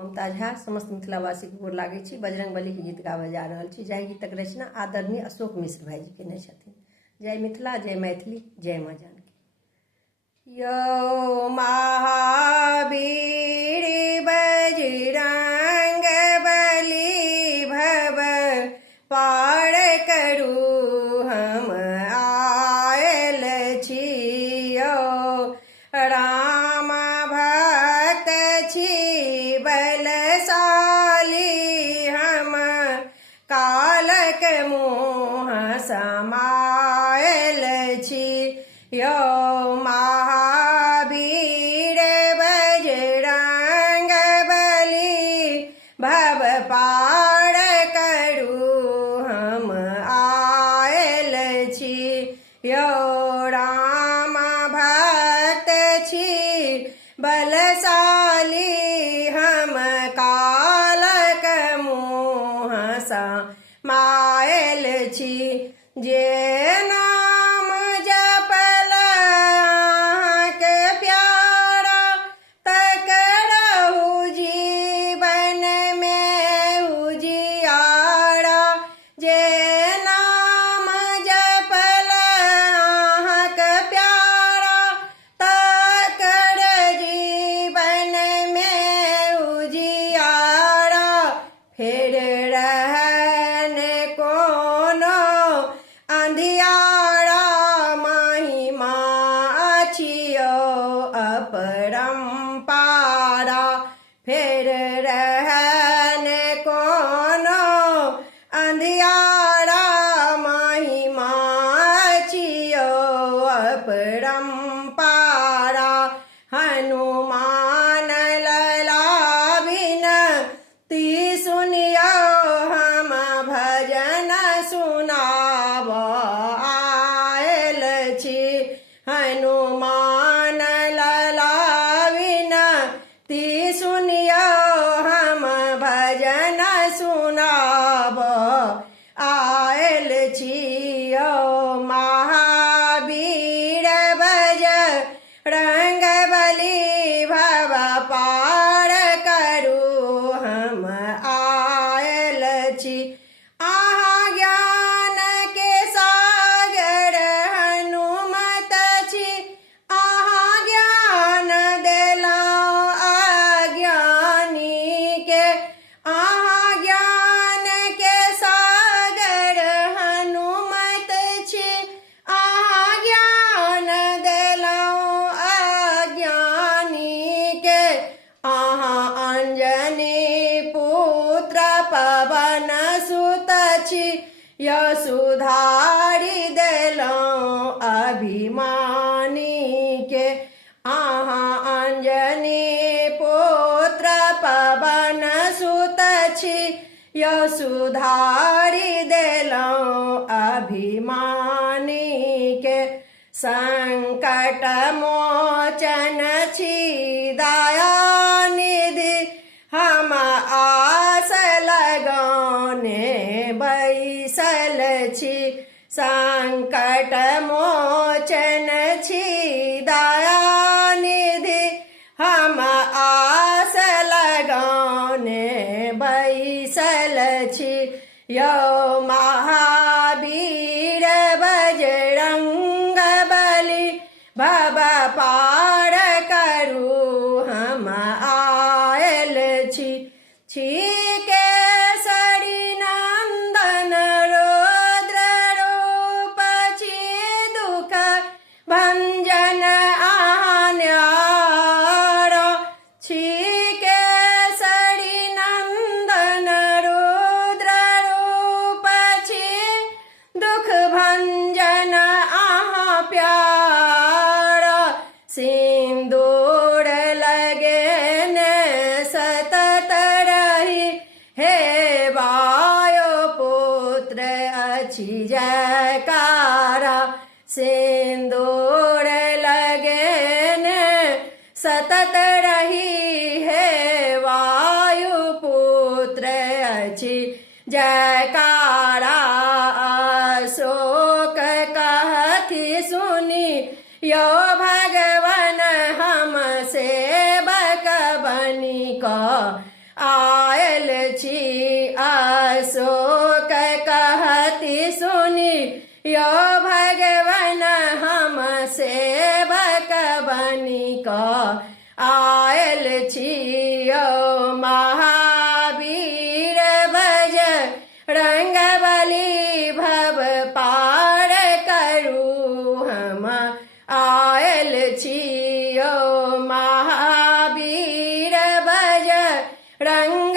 ममता झा समस्त मिथिलावासी के गोर लागै छी। बजरंगबली के गीत गाबे जा रहल छी। जय गीतक रचना आदरणीय अशोक मिश्र भाईजी केने छथिन। जय मिथिला, जय मैथिली, जय माँ जानकी। यो महावीर बजरंग बली भव पार करू हम आयल छियो। राम भक्त छी बलशाली हम कालक मोह समायल छियो। महावीर बजरंग बली भव पार करू हम आयल छियो। राम भक्त छी बलशाली हम कालक मोह समायल छी। जे नाम जपल अहाँके प्यारा तकरहु जीवन में उजियारा। जे नाम जपल अहाँके प्यारा तकर जीवन में उजियारा। फेर रहन कोनो अंधियारा महिमा छियो अपरंपारा। फेर रहन कोनो अंधियारा महिमा छियो अपरंपारा। हनुमान लला बिनती सुनियो हम भजन सुनाब आयल छी। हनुमान लला बिनती सुनियो हम भजन सुनाब आयल छियो। महावीर बजरंग बली भव पार करू हम आयल छी। अहाँ ज्ञान के सागर हनुमत छी। अहाँ ज्ञान देलौं अज्ञानी के। अहाँ ज्ञान के सागर हनुमत छी। अहाँ ज्ञान देलौं अज्ञानी के। अहाँ अंजनी पुत्र पवन सुत छी। यशोधारी देलौं अभिमानी के। अहाँ अंजनी पुत्र पवन सुत छी। यशोधारी देलौं अभिमानी के। संकट मोचन छी दया निधि हम आस लगौने बैसल छी। संकट मोचन छी दया निधि हम आस लगौने बैसल छी। यो महावीर बजरंग बली भव पार करू हम आयल छी। केसरी नंदन रुद्र रूप छी दुख भंजन अहाँ न्यारा। छी केसरी नंदन रुद्र रूप छी दुख भंजन अहाँ प्यारा। सिंदूर लगेन सतत रही हे वायु पुत्र अछि जयकारा। सिंदूर लगेन सतत रही हे वायु पुत्र अछि जयकारा। अशोक कहती सुनी यो भगवन हम सेवक बनी क आयल छी अशोक कहती सुनी यो भगवान हम सेवक बनी का आयल छी यो महावीर बजरंगबली भव पार करू हम आयल छी यो महावीर बजरंग